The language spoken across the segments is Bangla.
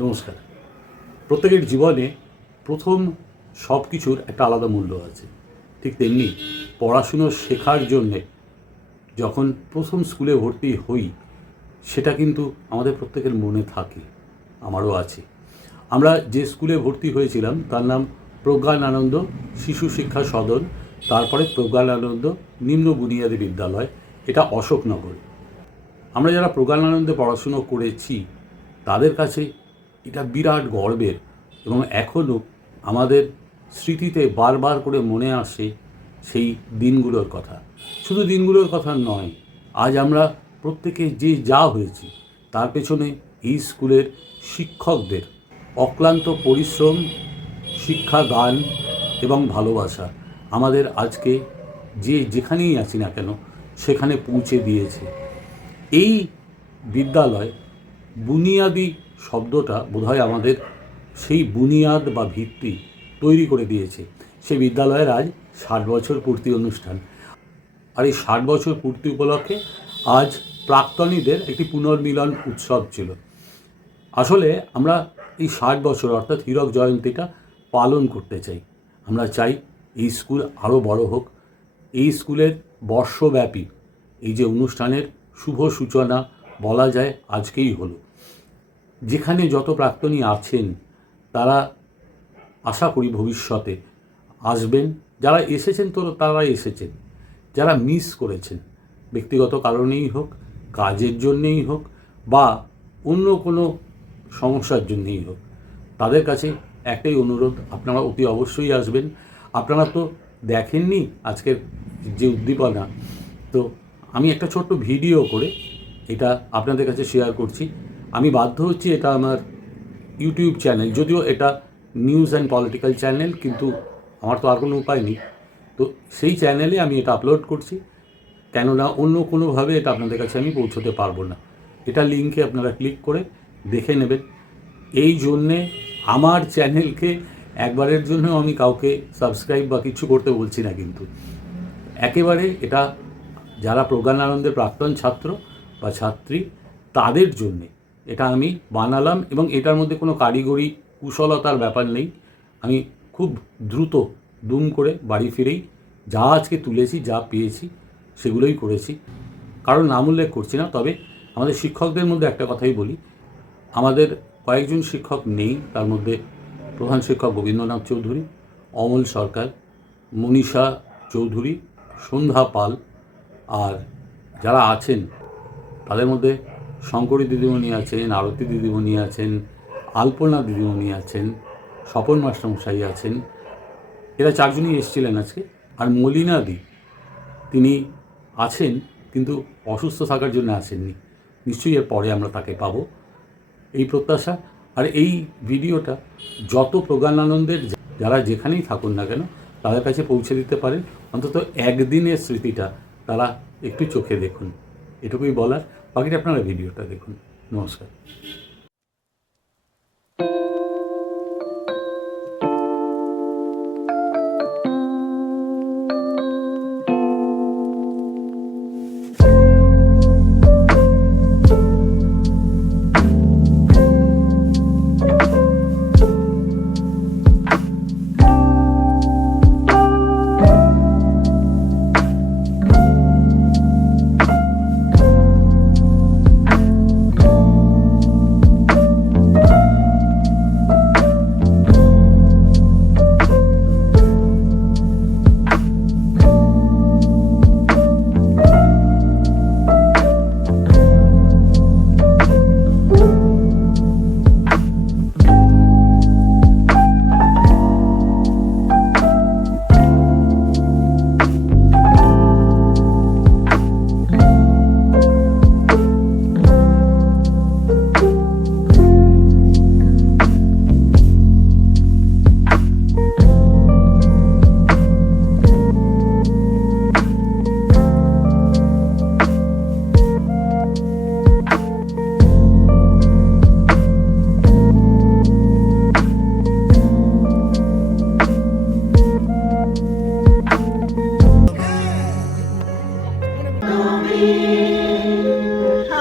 নমস্কার। প্রত্যেকের জীবনে প্রথম সব কিছুর একটা আলাদা মূল্য আছে। ঠিক তেমনি পড়াশুনো শেখার জন্যে যখন প্রথম স্কুলে ভর্তি হই, সেটা কিন্তু আমাদের প্রত্যেকের মনে থাকে, আমারও আছে। আমরা যে স্কুলে ভর্তি হয়েছিলাম তার নাম প্রজ্ঞানানন্দ শিশু শিক্ষা সদন, তারপরে প্রজ্ঞানানন্দ নিম্ন বুনিয়াদী বিদ্যালয়, এটা অশোকনগর। আমরা যারা প্রজ্ঞানানন্দে পড়াশুনো করেছি তাদের কাছে এটা বিরাট গর্বের, এবং এখনও আমাদের স্মৃতিতে বারবার করে মনে আসে সেই দিনগুলোর কথা। শুধু দিনগুলোর কথা নয়, আজ আমরা প্রত্যেকে যে যা হয়েছি তার পেছনে এই স্কুলের শিক্ষকদের অক্লান্ত পরিশ্রম, শিক্ষাদান এবং ভালোবাসা আমাদের আজকে যে যেখানেই আছি না কেন সেখানে পৌঁছে দিয়েছে। এই বিদ্যালয় বুনিয়াদি শব্দটা বোধহয় আমাদের সেই বুনিয়াদ বা ভিত্তি তৈরি করে দিয়েছে। সেই বিদ্যালয়ের আজ 60 বছর পূর্তি অনুষ্ঠান, আর এই 60 বছর পূর্তি উপলক্ষে আজ প্রাক্তনীদের একটি পুনর্মিলন উৎসব ছিল। আসলে আমরা এই 60 বছর অর্থাৎ হীরক জয়ন্তীটা পালন করতে চাই। আমরা চাই এই স্কুল আরও বড় হোক। এই স্কুলের বর্ষব্যাপী এই যে অনুষ্ঠানের শুভ সূচনা বলা যায় আজকেই হলো। যেখানে যত প্রাক্তনী আছেন তারা আশা করি ভবিষ্যতে আসবেন। যারা এসেছেন তো তারা এসেছেন, যারা মিস করেছেন ব্যক্তিগত কারণেই হোক, কাজের জন্যেই হোক, বা অন্য কোনো সমস্যার জন্যেই হোক, তাদের কাছে একটাই অনুরোধ, আপনারা অতি অবশ্যই আসবেন। আপনারা তো দেখেননি আজকের যে উদ্দীপনা, তো আমি একটা ছোট্ট ভিডিও করে এটা আপনাদের কাছে শেয়ার করছি। আমি বাধ্য হচ্ছি, এটা আমার ইউটিউব চ্যানেল, যদিও এটা নিউজ অ্যান্ড পলিটিক্যাল চ্যানেল, কিন্তু আমার তো আর কোনো উপায় নেই, তো সেই চ্যানেলে আমি এটা আপলোড করছি। কেননা অন্য কোনোভাবে এটা আপনাদের কাছে আমি পৌঁছতে পারবো না। এটা লিঙ্কে আপনারা ক্লিক করে দেখে নেবেন। এই জন্যে আমার চ্যানেলকে একবারের জন্য আমি কাউকে সাবস্ক্রাইব বা কিছু করতে বলছি না, কিন্তু একেবারে এটা যারা প্রজ্ঞানানন্দের প্রাক্তন ছাত্র বা ছাত্রী তাদের জন্যে এটা আমি বানালাম, এবং এটার মধ্যে কোনো কারিগরি কুশলতার ব্যাপার নেই। আমি খুব দ্রুত দুম করে বাড়ি ফিরেই যা আজকে তুলেছি, যা পেয়েছি সেগুলোই করেছি। কারণ নাম উল্লেখ করছি না, তবে আমাদের শিক্ষকদের মধ্যে একটা কথাই বলি, আমাদের কয়েকজন শিক্ষক নেই, তার মধ্যে প্রধান শিক্ষক গোবিন্দনাথ চৌধুরী, অমল সরকার, মনীষা চৌধুরী, সন্ধ্যা পাল, আর যারা আছেন তাদের মধ্যে শঙ্করী দিদিমণি আছেন, আরতি দিদিমণি আছেন, আলপনা দিদিমণি আছেন, স্বপন মাস্টারমশাই আছেন। এরা চারজনই এসেছিলেন আজকে। আর মলিনাদি, তিনি আছেন কিন্তু অসুস্থ থাকার জন্য আসেননি। নিশ্চয়ই এর পরে আমরা তাকে পাবো, এই প্রত্যাশা। আর এই ভিডিওটা যত প্রজ্ঞানানন্দের যারা যেখানেই থাকুন না কেন তাদের কাছে পৌঁছে দিতে পারেন। অন্তত একদিনের স্মৃতিটা তারা একটু চোখে দেখুন, এটুকুই বলার। বাকিটা আপনারা ভিডিওটা দেখুন। নমস্কার।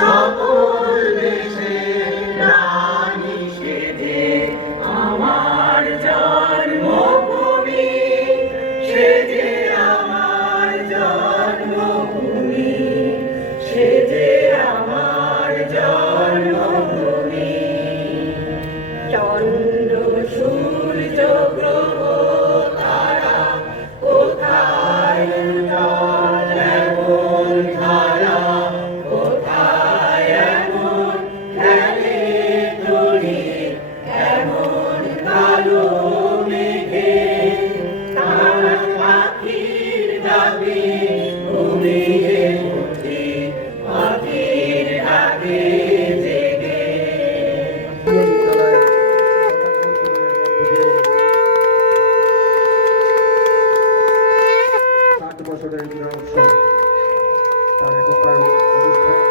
সকল দেশের রানী সে। তার এখনকার অবস্থায়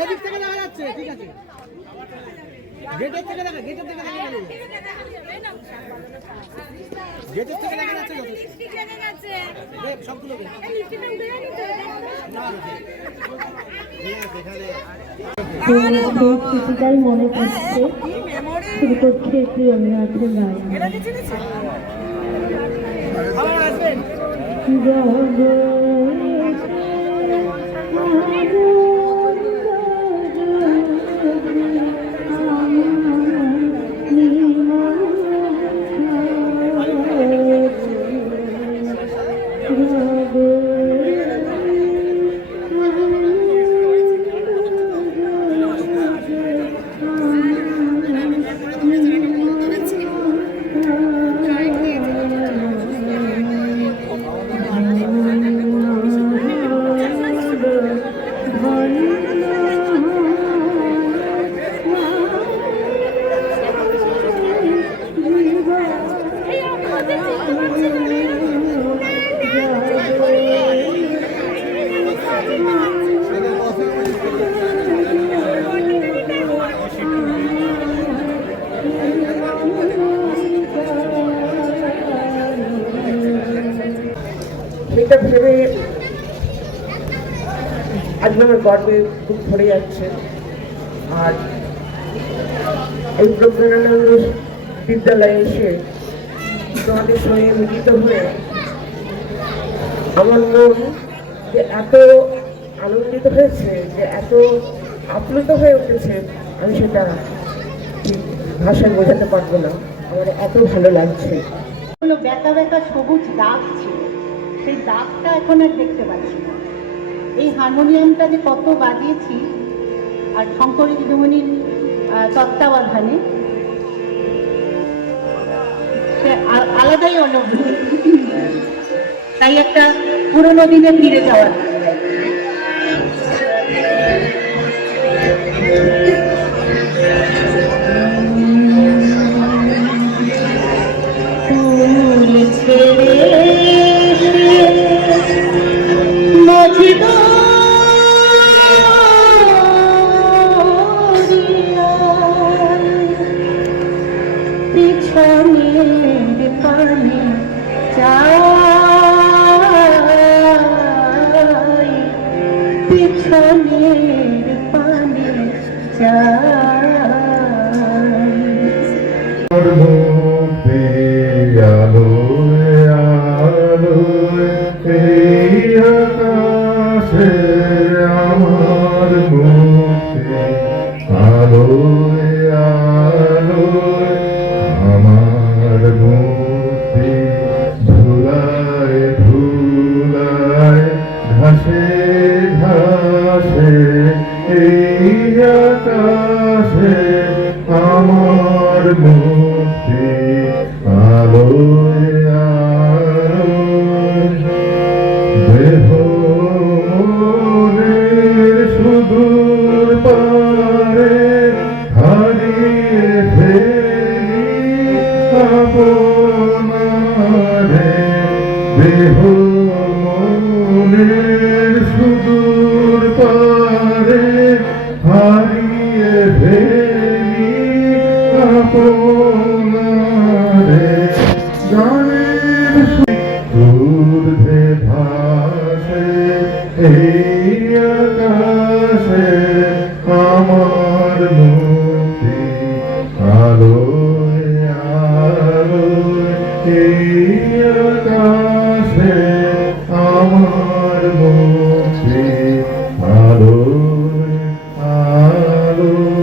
এদিক থেকে দেখা যাচ্ছে, ঠিক আছে। গেটের থেকে দেখা, গেটের থেকে দেখা যাচ্ছে, গেটের থেকে দেখা যাচ্ছে সবগুলোকে। কিছুটাই মনে পড়ছে শুরু করছে একটি রবীন্দ্রনাথের গান। এটা ভেবে আজ আমার গর্বে খুব ভরে যাচ্ছে। আর এই প্রজ্ঞানানন্দ বিদ্যালয়ে এসে তোমাদের সঙ্গে মিলিত হয়ে আমার মন যে এত আনন্দিত হয়েছে, যে এত আপ্লুত হয়ে উঠেছে, আমি সেটা ঠিক ভাষায় বোঝাতে পারবো না। আমার এত ভালো লাগছে। হলো বেঁকা বেঁকা সবুজ দাগ ছিল, সেই দাগটা এখন আর দেখতে পাচ্ছি না। এই হারমোনিয়ামটা যে কত বাজিয়েছি, আর শঙ্করী দিদিমণির তত্ত্বাবধানে, সে আলাদাই অনুভূতি। তাই একটা পুরোনো দিনে ফিরে যাওয়ার পিছনের পানে আমার মুক্তি আলোয় আলোয় দেহ মনের সুদূর পারে হারিয়ে ফেলি আপনারে। দেহ মনের সুদূর পারে হারিয়ে ফেলি আপনারে। গানের ঊর্ধ্বে ভাসে এই আকাশে আমার মুক্তি আলোয় আলোয়। এই আকাশে আমার মুক্তি আলোয় আলোয়।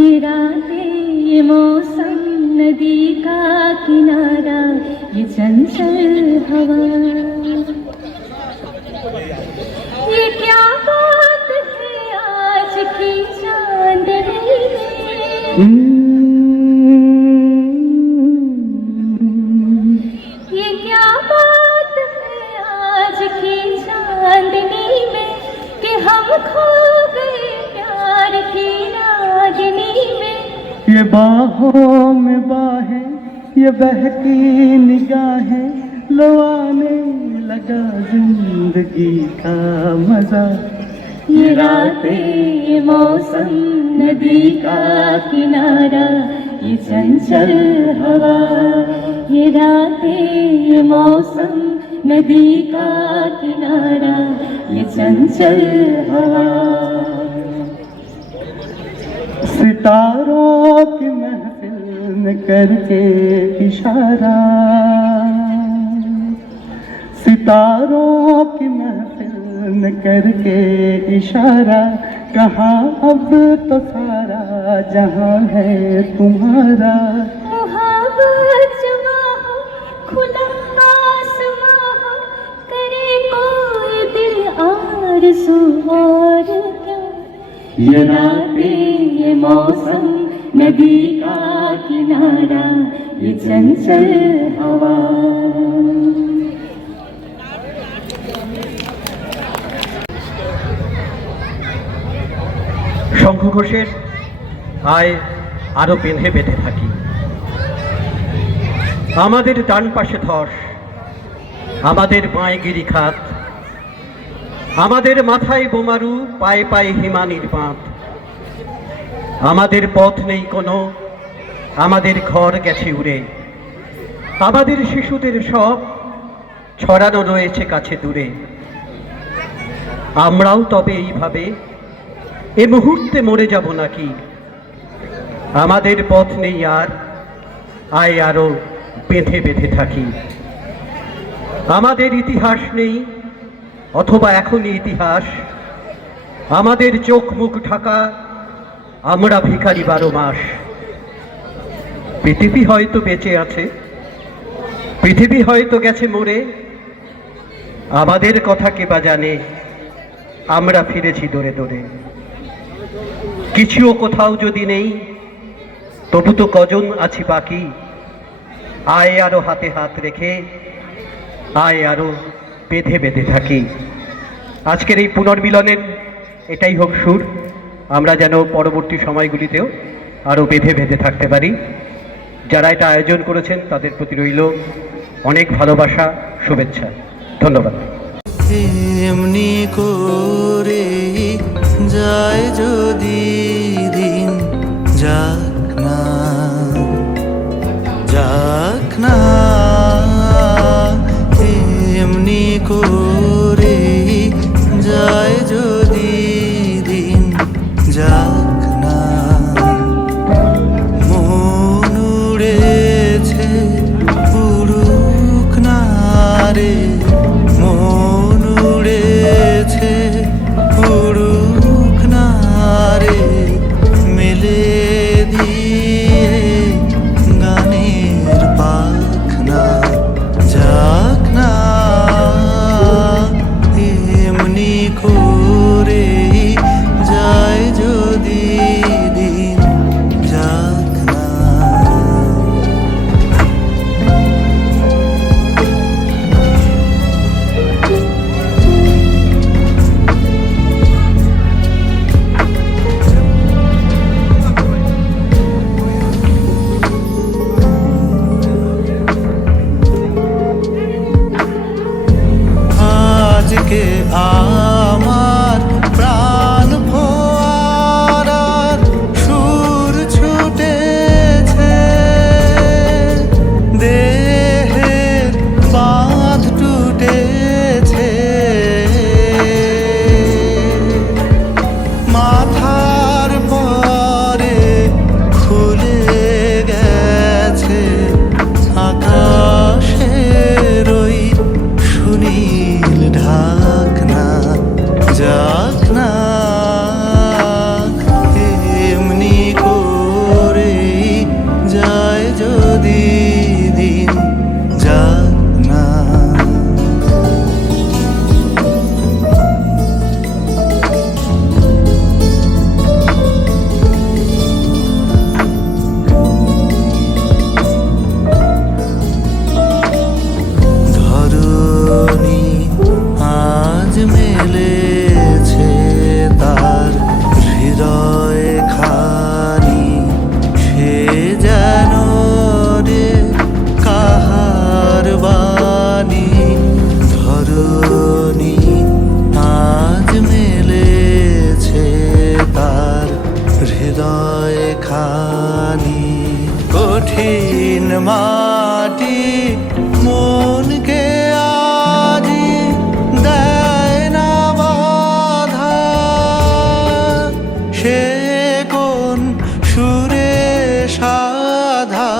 ये रातें, ये मौसम, नदी का किनारा, ये चंचल हवा, ये क्या बात है आज की चांदनी में। ये क्या बात है आज की चांदनी में कि हम खो गए प्यार की राह ये बाहों में बाहें, ये बहती निगाहें, लो आने लगा जिंदगी का मजा। ये रातें, ये मौसम, नदी का किनारा, ये चंचल हवा। ये रातें, ये मौसम, नदी का किनारा, ये चंचल हवा। सितारों की महफिल में करके इशारा, सितारों की महफिल में करके इशारा, कहाँ अब तो सारा जहां है तुम्हारा। मुहाबत जुमा हो, खुला आसमां हो, करे कोई दिल आरज़ू और क्या। ये रातें, ये मौसम, नदी का किनारा, ये चंचल हवा। শঙ্খ ঘোষের আয় আরো বেঁধে বেঁধে থাকি। আমাদের ডান পাশে ধস, আমাদের বাঁয়ে গিরিখাত, আমাদের মাথায় বোমারু, পায়ে পায়ে হিমানির বাঁধ। আমাদের পথ নেই কোনো, আমাদের ঘর গেছে উড়ে, আমাদের শিশুদের সব ছড়ানো রয়েছে কাছে দূরে। আমরাও তবে এইভাবে এ মুহূর্তে মরে যাব নাকি? আমাদের পথ নেই আর, আয় আরো বেঁধে বেঁধে থাকি। আমাদের ইতিহাস নেই, অথবা এখনই ইতিহাস, আমাদের চোখ মুখ ঢাকা, আমরা ভিখারি 12 মাস। পৃথিবী হয়তো বেঁচে আছে, পৃথিবী হয়তো গেছে মরে, আমাদের কথা কে বা জানে, আমরা ফিরেছি দৌড়ে দৌড়ে। কিছুও কোথাও যদি নেই, তবু তো কজন আছি বাকি। আয় আরো হাতে হাত রেখে, আয় আরো বেঁধে বেঁধে থাকি। আজকের এই পুনর্মিলনের এটাই হোক সুর, আমরা যেন পরবর্তী সময়গুলিতেও আরো বেঁধে বেঁধে থাকতে পারি। যারা এটা আয়োজন করেছেন তাদের প্রতি রইল অনেক ভালোবাসা, শুভেচ্ছা। ধন্যবাদ। এমনি করে যায় যদি দিন, যাক না যাক না, এমনি করে যায় যদি দিন, যাক না। মন উড়েছে উড়ুক না রে, মন উড়েছে উড়ুক না রে। সাধা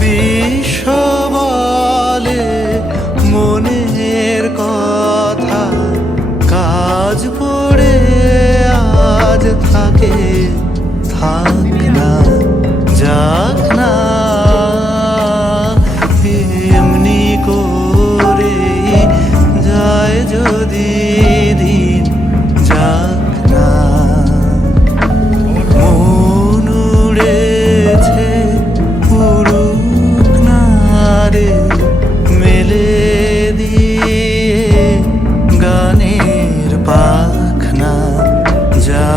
বিশ্ব বলে মনের কথা কাজ পড়ে আজ থাকে থাক না যাক না এমনি করে যায় যদি দিন যাক না মন উড়েছে উড়ুক না রে মেলে দিয়ে গানের পাখনা যা